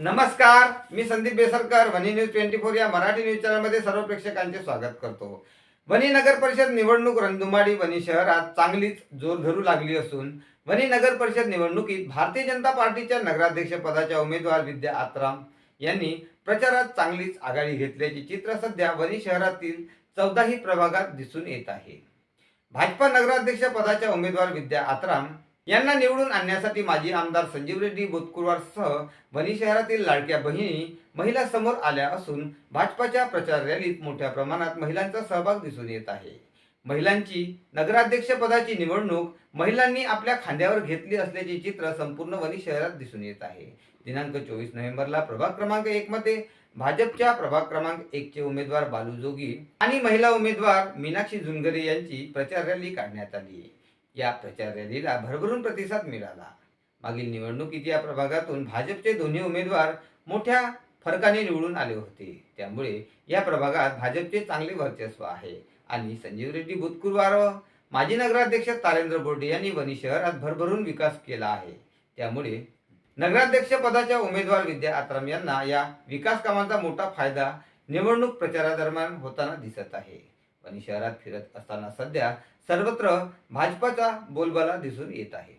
नमस्कार मी संदीप बेसरकर वनी न्यूज ट्वेंटी फोर या मराठी न्यूज चॅनलमध्ये सर्व प्रेक्षकांचे स्वागत करतो. वनी नगर परिषद निवडणूक रणधुमाडी वनी शहरात चांगलीच जोर धरू लागली असून वनी नगर परिषद निवडणुकीत भारतीय जनता पार्टीच्या नगराध्यक्ष पदाच्या उमेदवार विद्या आत्राम यांनी प्रचारात चांगलीच आघाडी घेतल्याचे चित्र सध्या वनी शहरातील चौदाही प्रभागात दिसून येत आहे. भाजपा नगराध्यक्ष पदाच्या उमेदवार विद्या आत्राम यांना निवडून आणण्यासाठी माजी आमदार संजीव रेड्डी बोतकुरवारसह भनी शहरातील लाडक्या बहिणी महिला समोर आल्या असून भाजपाच्या प्रचार रॅलीत मोठ्या प्रमाणात महिलांचा सहभाग दिसून येत आहे. महिलांची नगराध्यक्ष पदाची निवडणूक महिलांनी आपल्या खांद्यावर घेतली असल्याचे चित्र संपूर्ण वनी शहरात दिसून येत आहे. दिनांक चोवीस नोव्हेंबरला प्रभाग क्रमांक एक मध्ये भाजपच्या प्रभाग क्रमांक एक चे उमेदवार बालू जोगी आणि महिला उमेदवार मीनाक्षी झुनगरे यांची प्रचार रॅली काढण्यात आली या प्रचार रॅलीला भरभरून प्रतिसाद मिळाला. मागील निवडणुकीत या प्रभागातून भाजपचे दोन्ही उमेदवार मोठ्या फरकाने निवडून आले होते. त्यामुळे या प्रभागात भाजपचे चांगले वर्चस्व आहे. आणि संजीव रेड्डी बुतकुरवार माजी नगराध्यक्ष तारेंद्र बोर्डे यांनी वणी शहरात भरभरून विकास केला आहे. त्यामुळे नगराध्यक्ष पदाच्या उमेदवार विद्या आत्राम यांना या विकास कामांचा मोठा फायदा निवडणूक प्रचारादरम्यान होताना दिसत आहे. आणि शहरात फिरत असताना सध्या सर्वत्र भाजपाचा बोलबाला दिसून येत आहे.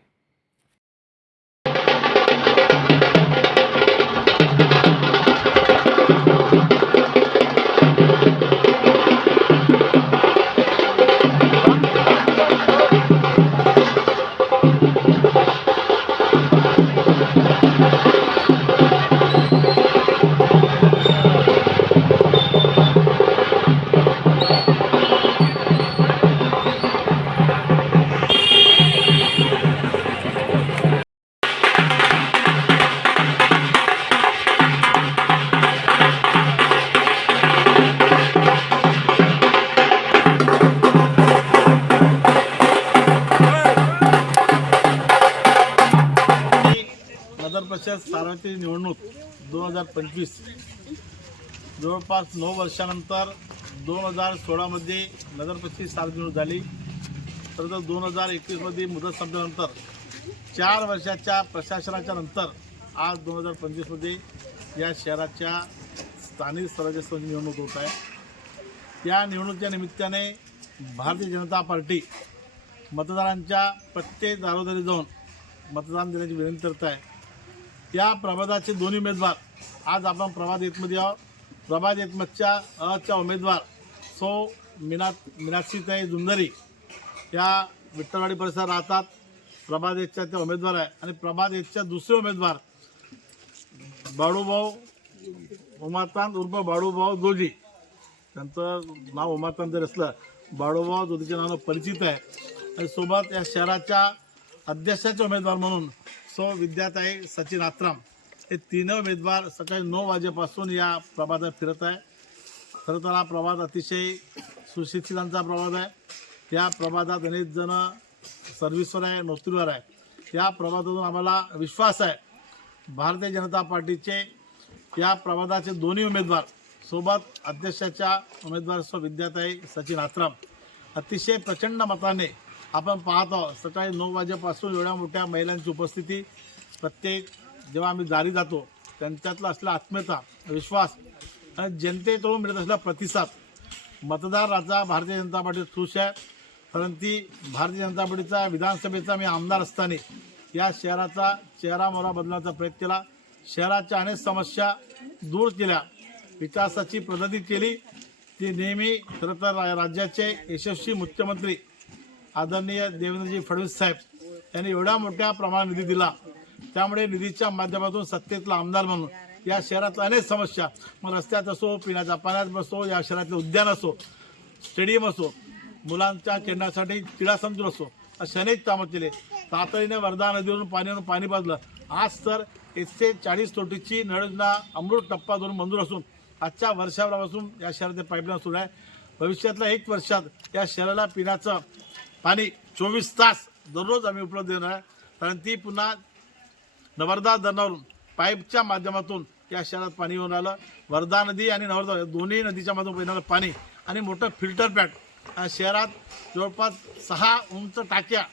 नगर परिषद सार्वत्रिक निवडणूक दोन हजार पंचवीस. जवळपास नऊ वर्षानंतर दोन हजार सोळामध्ये नगर परिषद सार्वत्रिक निवडणूक झाली. तर दोन हजार एकवीसमध्ये मुदत संपल्यानंतर चार वर्षाच्या प्रशासनाच्या नंतर आज दोन हजार पंचवीसमध्ये या शहराच्या स्थानिक स्वराज्य संस्थेची निवडणूक होत आहे. या निवडणुकीच्या निमित्ताने भारतीय जनता पार्टी मतदारांच्या प्रत्येक दारोदारी जाऊन मतदान देण्याची विनंती करत आहे. या प्रभादाचे दोन्ही उमेदवार आज आपण प्रभात एकमध्ये आहोत. प्रभात एकमतच्या अच्या उमेदवार सो मीना मीनाक्षीताई जुंदरी या विठ्ठलवाडी परिसरात राहतात. प्रभात एकच्या त्या उमेदवार आहे. आणि प्रभात एकच्या दुसरे उमेदवार बाळूभाऊ उमाकांत उर्फ बाळूभाऊ जोजी. त्यांचं नाव उमाकांत जर असलं बाळूभाऊ जोजीच्या नावानं परिचित आहे. आणि सोबत या शहराच्या अध्यक्षाचे उमेदवार म्हणून सो विद्याताई सचिन आत्राम हे तीन उमेदवार सकाळी नऊ वाजेपासून या प्रभातात फिरत आहे. खरं तर हा प्रभात अतिशय सुशिक्षितांचा प्रभात आहे. या प्रभातात अनेक जण सर्व्हिसवर आहे नोकरीवर आहे. या प्रभातातून आम्हाला विश्वास आहे. भारतीय जनता पार्टीचे या प्रभाताचे दोन्ही उमेदवार सोबत अध्यक्षाच्या उमेदवार सो विद्याताई सचिन आत्राम अतिशय प्रचंड मताने आपण पाहतो सकाळी नऊ वाजेपासून एवढ्या मोठ्या महिलांची उपस्थिती. प्रत्येक जेव्हा आम्ही जारी जातो त्यांच्यातला असला आत्मीयता विश्वास आणि जनतेकडून मिळत असला प्रतिसाद. मतदार राजा भारतीय जनता पार्टी खुश आहे परंतु भारतीय जनता पार्टीचा विधानसभेचा मी आमदार असताना या शहराचा चेहरा मोहरा बदलण्याचा प्रयत्न केला. शहराच्या अनेक समस्या दूर केल्या. विकासाची प्रगती केली. ती नेहमी खरं तर रा- राज्याचे यशस्वी मुख्यमंत्री आदरणीय देवेंद्रजी फडणवीस साहेब यांनी एवढ्या मोठ्या प्रमाणात निधी दिला. त्यामुळे निधीच्या माध्यमातून सत्तेतला आमदार म्हणून या शहरातल्या अनेक समस्या मग रस्त्यात असो पिण्याच्या पाण्यात असो या शहरातले उद्यान असो स्टेडियम असो मुलांच्या खेळण्यासाठी क्रीडा संकुल असो असे अनेक कामं केले. तातडीने वर्धा नदीवरून पाणीवरून पाणी बाजलं आज तर एकशे चाळीस कोटीची नळ अमृत टप्पा धरून मंजूर असून आजच्या वर्षाभरापासून या शहरातील पाईपलाईन सुरू आहे. भविष्यातल्या एक वर्षात या शहराला पिण्याचं पाणी चोवीस तास दररोज आम्ही उपलब्ध देणार आहे. कारण ती पुन्हा नवर्धा धरणावरून पाईपच्या माध्यमातून या शहरात पाणी येऊन आलं वर्धा नदी आणि नवर्धा दोन्ही नदीच्या माध्यमातून येणारं पाणी आणि मोठं फिल्टर पॅट शहरात जवळपास सहा उंच टाक्या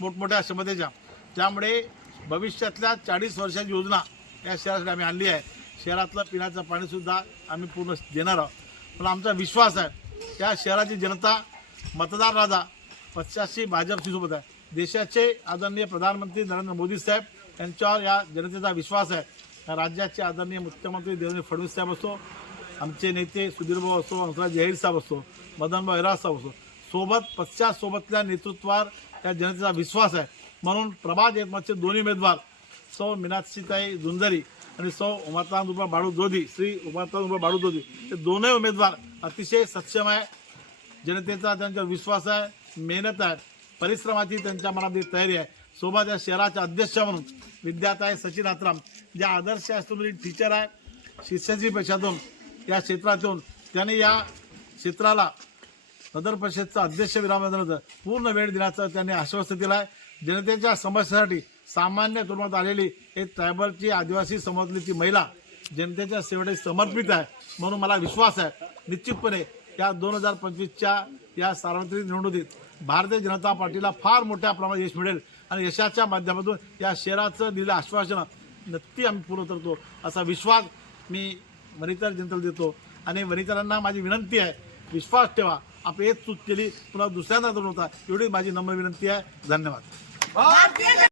मोठमोठ्या क्षमतेच्या. त्यामुळे भविष्यातल्या चाळीस वर्षाची योजना या शहरासाठी आम्ही आणली आहे. शहरातलं पिण्याचं पाणीसुद्धा आम्ही पूर्ण देणार आहोत. पण आमचा विश्वास आहे त्या शहराची जनता मतदार राजा पक्षाशी भाजपशी सोबत आहे. देशाचे आदरणीय प्रधानमंत्री नरेंद्र मोदी साहेब यांच्यावर या जनतेचा विश्वास आहे. राज्याचे आदरणीय मुख्यमंत्री देवेंद्र फडणवीस साहेब असो आमचे नेते सुधीरभाऊ असो हंसराज जहीर साहेब असो मदनभाऊ हिराज साहेब असो सोबत पक्षासोबतल्या नेतृत्वावर या जनतेचा विश्वास आहे. म्हणून प्रभात एकमतचे दोन्ही उमेदवार सौ मीनाक्षीताई झुंजरी आणि सौ उमाकांत रुपा बाळू जोधी श्री उमाकांत रुपा बाळू जोधी हे दोन्ही उमेदवार अतिशय सक्षम आहे. जनतेचा त्यांच्यावर विश्वास आहे. मेहनत आहे. परिश्रमाची त्यांच्या मनामध्ये तयारी आहे. सोबत या शहराच्या अध्यक्ष म्हणून विद्याताई सचिन आत्राम ज्या आदर्श असलेली टीचर आहे शिष्याची पेशातून या क्षेत्रातून त्यांनी या क्षेत्राला नगर परिषदचा अध्यक्ष विरामचंद्र पूर्ण वेळ देण्याचं त्यांनी आश्वासन दिलं आहे. जनतेच्या समस्येसाठी सामान्य कुटुंबात आलेली एक ट्रायबलची आदिवासी समाजातली ती महिला जनतेच्या सेवेसाठी समर्पित आहे म्हणून मला विश्वास आहे. निश्चितपणे या दोन हजार पंचवीसच्या या सार्वत्रिक निवडणुकीत भारतीय जनता पार्टीला फार मोठ्या प्रमाणात यश मिळेल आणि यशाच्या माध्यमातून या शहराचं दिलेलं आश्वासन नक्की आम्ही पूर्ण करतो असा विश्वास मी वनितर जनतेला देतो. आणि वनितरांना माझी विनंती आहे विश्वास ठेवा. आपण एक चूक केली पुन्हा दुसऱ्यांदा होता एवढी माझी नम्र विनंती आहे. धन्यवाद.